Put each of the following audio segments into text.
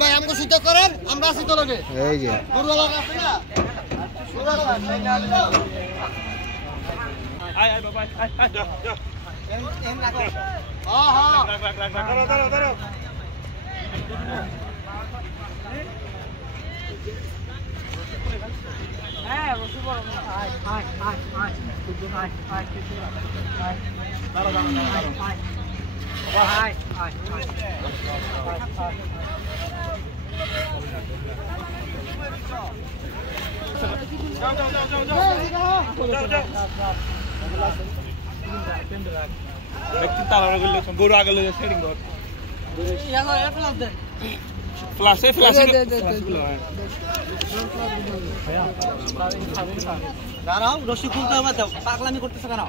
ভাই আমাকে শীত করেন আমরা শীত লাগে এই যে পুরো লোক আছে না পুরো লোক আয় আয় বাবা আয় আয় যা যা এম রাখো হ্যাঁ হ্যাঁ রাখ ধরো হ্যাঁ রসু বড় আয় আয় আয় আয় তুই আয় আয় তুই আয় দাঁড়া দাঁড়া আয় Hai, hai, hai. দাঁড়াও রশি খুলতে হবে তো পাগলামি করতেছ কেন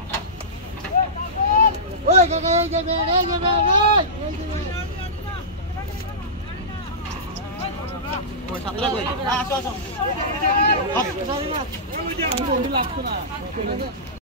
ওই যাবে ওই সামনে কই আসো আসো